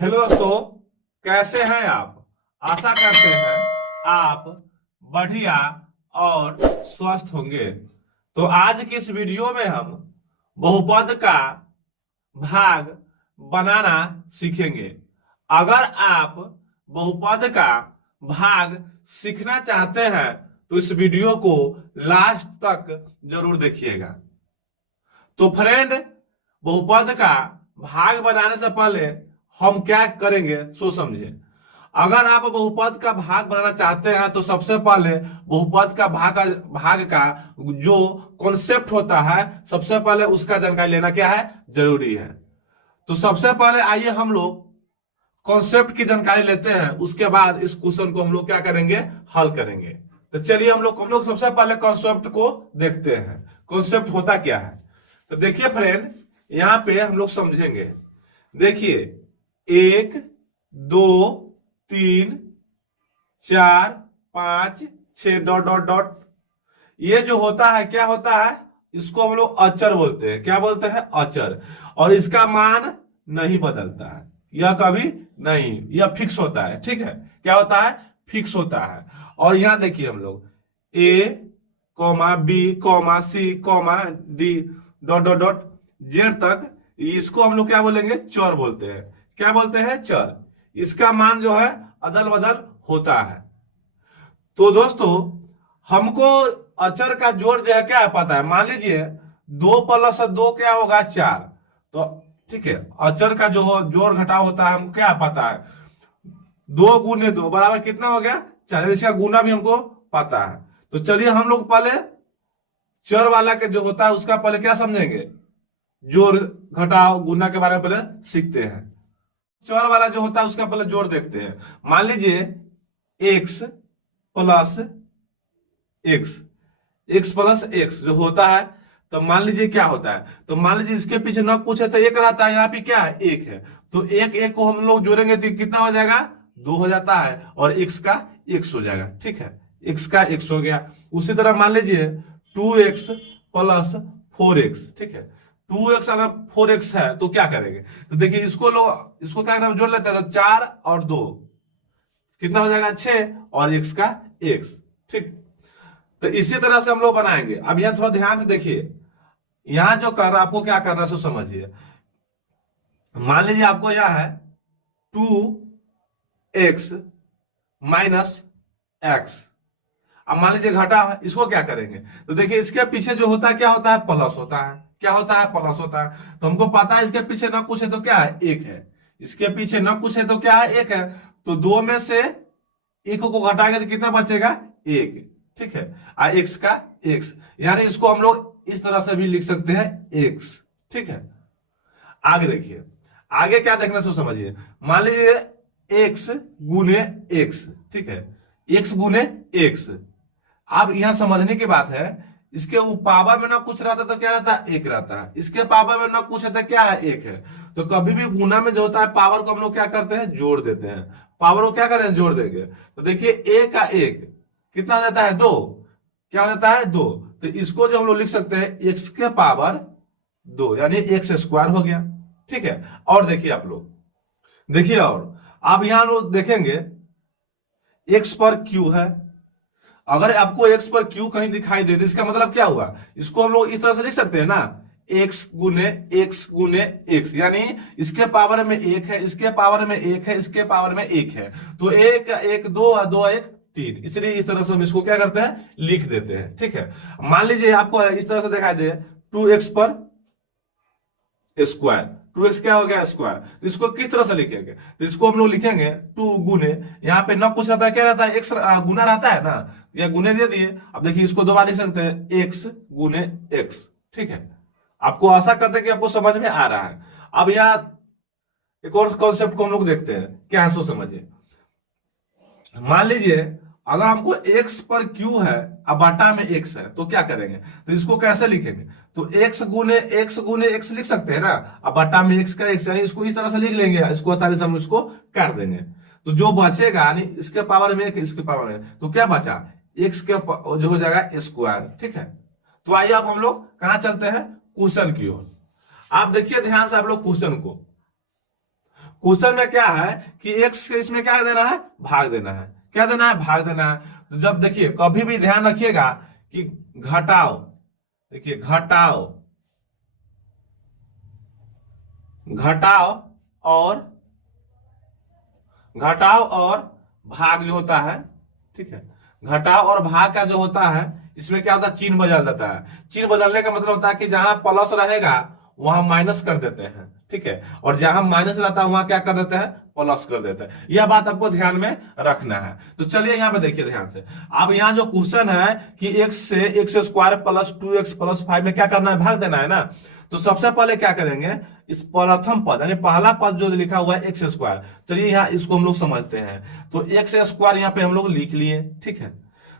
Hello दोस्तों, कैसे हैं आप। आशा करते हैं आप बढ़िया और स्वस्थ होंगे। तो आज की इस वीडियो में हम बहुपद का भाग बनाना सीखेंगे। अगर आप बहुपद का भाग सीखना चाहते हैं तो इस वीडियो को लास्ट तक जरूर देखिएगा। तो फ्रेंड, बहुपद का भाग बनाने से पहले हम क्या करेंगे सो समझे। अगर आप बहुपद का भाग बनाना चाहते हैं तो सबसे पहले बहुपद का भाग का जो कॉन्सेप्ट होता है, सबसे पहले उसका जानकारी लेना क्या है, जरूरी है। तो सबसे पहले आइए हम लोग कॉन्सेप्ट की जानकारी लेते हैं, उसके बाद इस क्वेश्चन को हम लोग क्या करेंगे, हल करेंगे। तो चलिए हम लोग सबसे पहले कॉन्सेप्ट को देखते हैं। कॉन्सेप्ट होता क्या है, तो देखिए फ्रेंड, यहां पे हम लोग समझेंगे। देखिए, 1 2 3 4 5 6 डॉट डॉट डॉट, ये जो होता है क्या होता है, इसको हम लोग अचर बोलते हैं। क्या बोलते हैं, अचर। और इसका मान नहीं बदलता है, यह कभी नहीं, यह फिक्स होता है। ठीक है, क्या होता है, फिक्स होता है। और यहां देखिए हम लोग A comma B comma C comma D dot dot dot Z तक, इसको हम लोग क्या बोलेंगे, चर बोलते हैं। क्या बोलते हैं, चर। इसका मान जो है अदल बदल होता है। तो दोस्तों, हमको अचर का जोड़ जो है क्या है पता है। मान लीजिए 2 + 2 क्या होगा, 4। तो ठीक है, अचर का जो जोड़ घटाव होता है हमको क्या पता है, 2 × 2 बराबर कितना हो गया, 4। इसका गुना भी हमको पता है। तो चलिए हम लोग पहले चर वाला के जो होता है उसका पहले क्या समझेंगे, जोड़ घटाव गुना के बारे में पहले सीखते हैं। चर वाला जो होता है उसका पहले जोड़ देखते हैं। मान लीजिए x + x, x + x जो होता है, तो मान लीजिए क्या होता है, तो मान लीजिए इसके पीछे न कुछ है तो एक रहता है, यहाँ पे क्या है, एक है। तो एक एक को हम लोग जोड़ेंगे तो कितना हो जाएगा, 2 हो जाता है, और x का x हो जाएगा। ठीक है, x का x हो गया। उसी तरह मान लीजिए 2x + 4x। ठीक है, 2x अगर 4x है तो क्या करेंगे, तो देखिए इसको क्या करते जोड़ लेते हैं, तो 4 और 2 कितना हो जाएगा, 6, और x का x। ठीक, तो इसी तरह से हम लोग बनाएंगे। अब यहां थोड़ा ध्यान से देखिए, यहां जो कर रहा आपको क्या करना है सो समझिए। मान लीजिए आपको यह है 2x - x। अब मान लीजिए घटा है, इसको क्या करेंगे, तो देखिए इसके पीछे जो होता है क्या होता है, प्लस होता है। क्या होता है, प्लस होता है। तो हमको पता है इसके पीछे न कुछ है तो क्या है, एक है। इसके पीछे न कुछ है तो क्या है, एक है। तो 2 में से एक को घटाएंगे तो कितना बचेगा, एक। ठीक है, x का x, यानी इसको हम लोग इस तरह से भी लिख सकते हैं, x। ठीक है, आगे देखिए, आगे क्या देखना सो समझिए। मान लीजिए x × x। ठीक है, x × x। अब यहां समझने की बात है, इसके पावर में ना कुछ रहता तो क्या रहता है, एक रहता है। इसके पावर में ना कुछ है तो क्या है, एक है। तो कभी भी गुना में जो होता है पावर को हम लोग क्या करते हैं, जोड़ देते हैं। पावर को क्या करें, जोड़ देंगे। तो देखिए a का 1 कितना हो जाता है, 2। क्या हो जाता है, 2। तो इसको जो हम लोग लिख सकते हैं x के पावर 2, यानी x² हो गया। ठीक है, और देखिए आप लोग, देखिए, और आप यहां लोग देखेंगे x पर q है। अगर आपको x पर q कहीं दिखाई दे तो इसका मतलब क्या हुआ, इसको हम लोग इस तरह से लिख सकते हैं ना, x × x, यानी इसके पावर में 1 है, इसके पावर में 1 है, इसके पावर में 1 है। तो 1 1 2 2 1 3, इसलिए इस तरह से हम इसको क्या करते हैं, लिख देते हैं। ठीक है, मान लीजिए आपको इस तरह से दिखाई दे 2x पर स्क्वायर, 2x क्या हो गया, स्क्वायर। तो इसको किस तरह से लिखेंगे, तो इसको हम लोग लिखेंगे 2 गुने, यहाँ पे ना कुछ रहता है, क्या रहता है, x गुना रहता है ना, ये गुने दे दिए। अब देखिए इसको दो बार लिख सकते हैं, x × x। ठीक है, आपको आशा करते हैं कि आपको समझ में आ रहा है। अब यहाँ एक और कॉन्सेप्ट को हम लोग देखते हैं, क्या है सो समझिए। मान लीजिए अगर हमको x पर q है और बटा में x है तो क्या करेंगे, तो इसको कैसे लिखेंगे, तो x × x लिख सकते हैं ना, अब बटा में x का x, यानी इसको इस तरह से लिख लेंगे, इसको आसानी से हम इसको काट देंगे। तो जो बचेगा, यानी इसके पावर में 1 इसके पावर में, तो क्या बचा, x के जो हो जाएगा स्क्वायर। ठीक है, तो आइए अब हम लोग कहां चलते हैं, क्वेश्चन की ओर। आप देखिए ध्यान से आप लोग क्वेश्चन को। क्वेश्चन में क्या है कि एक्स के इसमें क्या देना है, भाग देना है। क्या देना है, भाग देना है। तो जब देखिए कभी भी ध्यान रखिएगा कि घटाओ, देखिए घटाओ, घटाओ और घटाओ और भाग जो होता है, ठीक है, घटाओ और भाग का जो होता है इसमें क्या होता है, चिन्ह बदल जाता है। चिन्ह बदलने का मतलब होता है कि जहां प्लस रहेगा वहां माइनस कर देते हैं, ठीक है, और जहां माइनस रहता है वहां क्या कर देते हैं, प्लस कर देते हैं। यह बात आपको ध्यान में रखना है। तो चलिए यहाँ पे देखिए ध्यान से। अब यहाँ जो क्वेश्चन है कि एक्स से x square plus 2x plus 5 में क्या करना है, भाग देना है ना। तो सबसे पहले क्या करेंगे, इस प्रथम पद यानी पहला पद जो लिखा हुआ है एक्स स्क्वायर, चलिए यहाँ इसको हम लोग समझते हैं। तो एक्स स्क्वायर यहाँ पे हम लोग लिख लिए, ठीक है।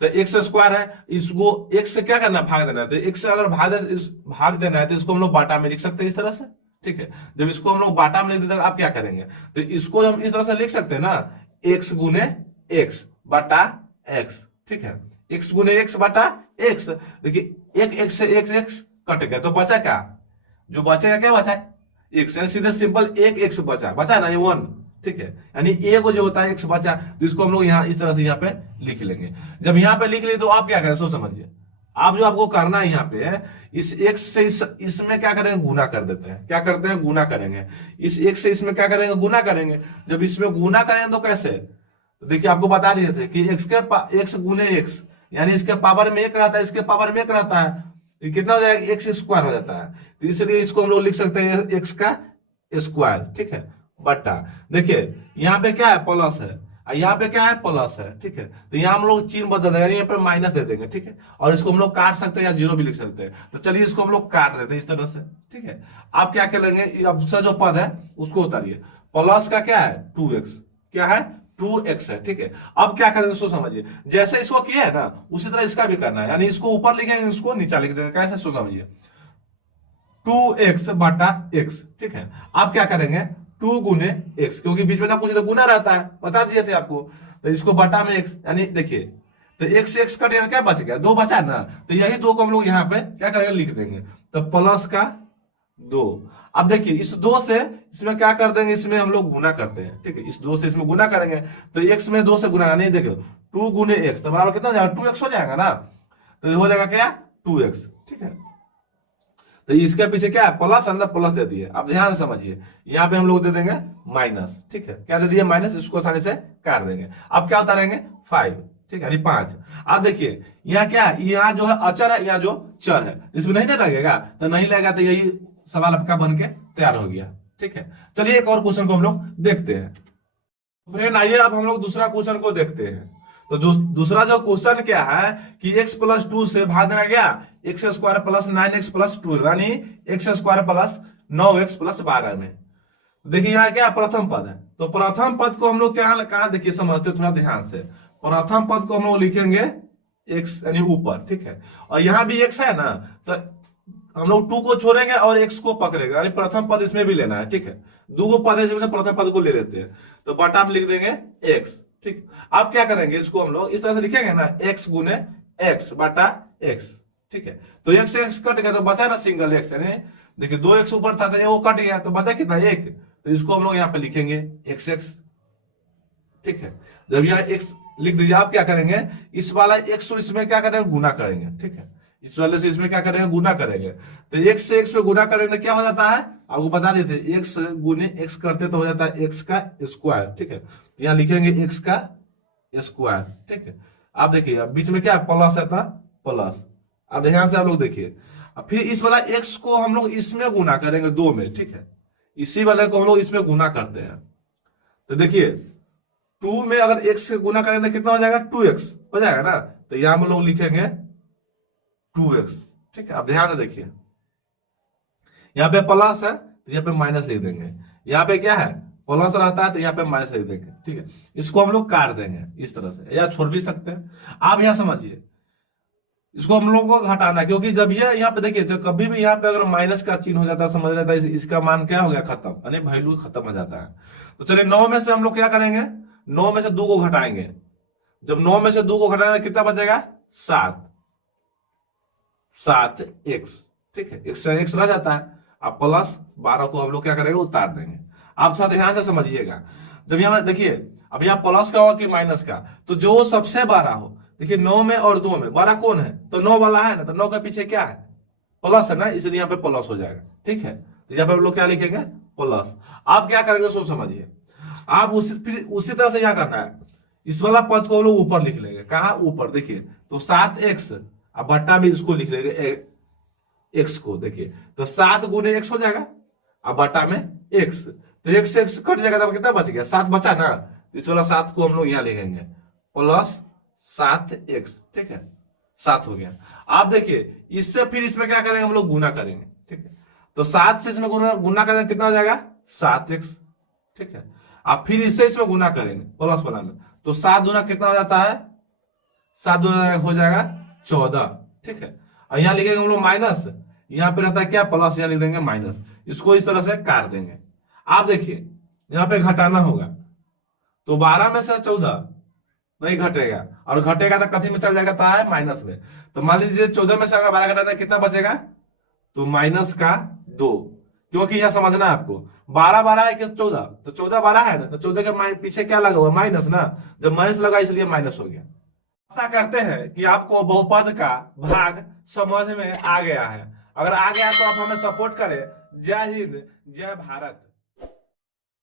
तो एक्स स्क्वायर है, इसको एक्स से क्या करना है, भाग देना है। तो एक्स से अगर भाग देना है तो इसको हम लोग बाटा में लिख सकते हैं इस तरह से, ठीक है। जब इसको हम लोग बाटा में लिख देते हैं आप क्या करेंगे, तो इसको हम इस तरह से लिख सकते हैं ना, एक्स गुने एक्स बटा एक्स, ठीक है, एक्स गुने एक्स बटा एक्स। देखिए एक एक्स से एक्स कट गया तो बचा क्या, जो बचेगा क्या बचा, एक्स, यानी सीधे सिंपल एक एक्स बचा ना, ये 1, ठीक है, यानी एक जो होता है एक्स बचा, तो इसको हम लोग यहाँ इस तरह से यहाँ पे लिख लेंगे। जब यहाँ पे लिख लिए तो आप क्या करें, सो समझिए। आप जो आपको करना है यहाँ पे, इस एक्स से इसमें क्या करेंगे, गुना कर देते हैं। क्या करते हैं, गुना करेंगे। इस एक्स से इसमें क्या करेंगे, गुना करेंगे। जब इसमें गुना करेंगे तो कैसे, तो देखिए आपको बता दिए थे कि एक्स गुने एक्स, यानी इसके पावर में एक रहता है, इसके पावर में एक रहता है, तो कितना हो जाएगा, एक्स स्क्वायर हो जाता है। तो इसलिए इसको हम लोग लिख सकते हैं एक्स का स्क्वायर, ठीक है, बटा। देखिए यहाँ पे क्या है, प्लस है, और यहाँ पे क्या है, प्लस है, ठीक है। तो यहाँ हम लोग चिन्ह बदल देंगे, यहाँ पे माइनस दे देंगे, ठीक है, और इसको हम लोग काट सकते हैं या जीरो भी लिख सकते हैं। तो चलिए इसको हम लोग काट देते हैं इस तरह से, ठीक है। आप क्या करेंगे, अब दूसरा जो पद है उसको उतारिए। प्लस का क्या है, 2x, क्या है, 2x है, ठीक है। अब क्या करेंगे इसको समझिए, जैसे इसको किया है ना उसी तरह इसका भी करना है, यानी इसको ऊपर लिखेंगे, इसको नीचा लिख देंगे। कैसे, सो समझिए, 2x बटा x, ठीक है। आप क्या करेंगे, 2 गुने x, क्योंकि बीच में ना कुछ तो गुना रहता है, बता दिए थे आपको। तो इसको बटा में x, यानी देखिए, तो x से x कट गया, क्या बच गया, 2 बचा ना। तो यही 2 को हम लोग यहाँ पे क्या करेंगे, लिख देंगे। तो प्लस का 2। अब देखिए इस 2 से इसमें क्या कर देंगे, इसमें हम लोग गुना करते हैं, ठीक है। इस 2 से इसमें गुना करेंगे तो x में 2 से गुना, नहीं देखो 2 गुने x तो बराबर कितना हो जाएगा, 2x हो जाएगा ना। तो ये हो जाएगा क्या, 2x, ठीक है। तो इसके पीछे क्या है, प्लस, अंदर प्लस दे दिए। अब ध्यान से समझिए, यहाँ पे हम लोग दे देंगे माइनस, ठीक है। क्या दे दिए, माइनस, इसको आसानी से काट देंगे। अब क्या उतारेंगे, 5, ठीक है, यानी 5। अब देखिए यहाँ क्या है, यहाँ जो है अचर है, यहाँ जो चर है, इसमें नहीं ना लगेगा, तो नहीं लगेगा, तो यही सवाल आपका बन के तैयार हो गया, ठीक है। चलिए एक और क्वेश्चन को हम लोग देखते हैं। फ्रेंड आइए अब हम लोग दूसरा क्वेश्चन को देखते हैं। तो दूसरा जो क्वेश्चन क्या है कि x प्लस 2 से भाग देना गया, x square plus 9x plus 2, यानी x square plus 9x plus 12 में। देखिए यहाँ क्या प्रथम पद है, तो प्रथम पद को हम लोग क्या कहा, देखिए समझते थोड़ा ध्यान से। प्रथम पद को हम लोग लिखेंगे x यानी ऊपर, ठीक है, और यहाँ भी x है ना, तो हम लोग 2 को छोड़ेंगे और x को पकड़ेंगे, यानी प्रथम पद इसमें भी लेना है, ठीक है। 2 पद है जिसमें प्रथम पद को ले लेते हैं, तो बटा में लिख देंगे x, ठीक। अब क्या करेंगे, इसको हम लोग इस तरह से लिखेंगे ना, x गुने x बटा x, ठीक है। तो x से x कट गया तो बचा ना सिंगल x, यानी देखिए 2x ऊपर था तो वो कट गया तो बचा कितना, 1। तो इसको हम लोग यहाँ पे लिखेंगे xx, ठीक है। जब यहाँ x लिख दीजिए, आप क्या करेंगे, इस वाला x को इसमें क्या करेंगे, गुना करेंगे, ठीक है। इस वाले से इसमें क्या करेंगे, गुना करेंगे। तो x से x पे गुना करेंगे तो क्या हो जाता है, आपको बता देते, x गुने x करते तो हो जाता है x का स्क्वायर, ठीक है। यहाँ लिखेंगे x का स्क्वायर, ठीक है। आप देखिए अब बीच में क्या प्लस है था, प्लस। अब ध्यान से आप लोग देखिए, अब फिर इस वाला x को हम लोग इसमें गुना करेंगे 2 में, ठीक है। इसी वाले को हम लोग इसमें गुना करते हैं। तो देखिए 2 में अगर x से गुना करेंगे तो कितना हो जाएगा, 2x हो जाएगा ना। तो यहाँ हम लोग लिखेंगे 2x, ठीक है। अब ध्यान से देखिए, यहाँ पे प्लस है तो यहाँ पे माइनस लिख देंगे, यहाँ पे क्या है, प्लस रहता है तो यहाँ पे माइनस लिख देंगे, ठीक है। इसको हम लोग काट देंगे इस तरह से, या छोड़ भी सकते हैं। आप यहाँ समझिए, इसको हम लोग को घटाना है, क्योंकि जब ये यहाँ पे देखिए, तो कभी भी यहाँ पे अगर माइनस का चिन्ह हो जाता है, समझ लेता है इसका मान क्या हो गया, खत्म, यानी वैल्यू खत्म हो जाता है। तो चलिए 9 में से हम लोग क्या करेंगे, 9 में से 2 को घटाएंगे। जब 9 में से 2 को घटाएंगे कितना बचेगा, 7x, ठीक है। x रह जाता है। अब प्लस 12 को हम लोग क्या करेंगे, उतार देंगे। आप थोड़ा ध्यान से समझिएगा। जब यहाँ देखिए, अब यहाँ प्लस का होगा कि माइनस का, तो जो सबसे बड़ा हो, देखिए 9 में और 2 में बड़ा कौन है, तो 9 वाला है ना, तो 9 के पीछे क्या है, प्लस है ना, इसलिए यहाँ पे प्लस हो जाएगा। ठीक है, तो यहाँ पे हम लोग क्या लिखेंगे, प्लस। आप क्या करेंगे सोच समझिए, आप फिर उसी तरह से क्या करना है, इस वाला पद को हम लोग ऊपर लिख लेंगे। कहा ऊपर, देखिए तो 7x, अब बट्टा भी इसको लिख लेंगे x को, देखिए तो 7 गुने x हो जाएगा, अब बटा में x, तो x से x कट जाएगा, तब कितना बच गया, 7 बचा ना, इस वाला 7 को हम लोग यहाँ लिखेंगे प्लस 7x। ठीक है, 7 हो गया। आप देखिए इससे फिर इसमें क्या करेंगे, हम लोग गुना करेंगे। ठीक है, तो 7 से इसमें गुना करेंगे, कितना हो जाएगा 7x। ठीक है, आप फिर इससे इसमें गुना करेंगे प्लस वाला में, तो 7 गुना कितना हो जाता है, 7 गुना हो जाएगा 14। ठीक है, और यहाँ लिखेंगे हम लोग माइनस, यहाँ पे रहता है क्या, प्लस, यहाँ लिख देंगे माइनस, इसको इस तरह से काट देंगे। आप देखिए यहाँ पे घटाना होगा, तो 12 में से 14 नहीं घटेगा, और घटेगा तो कथी में चल जाएगा, तो है माइनस में। तो मान लीजिए 14 में से अगर 12 घटाना है, कितना बचेगा, तो माइनस का 2, क्योंकि यह समझना है आपको, 12 12 है कि 14, तो 14 12 है ना, तो 14 के पीछे क्या लगा हुआ, माइनस ना, जब माइनस लगा इसलिए माइनस हो गया। आशा करते हैं कि आपको बहुपद का भाग समझ में आ गया है। अगर आ गया तो आप हमें सपोर्ट करें। जय हिंद, जय भारत।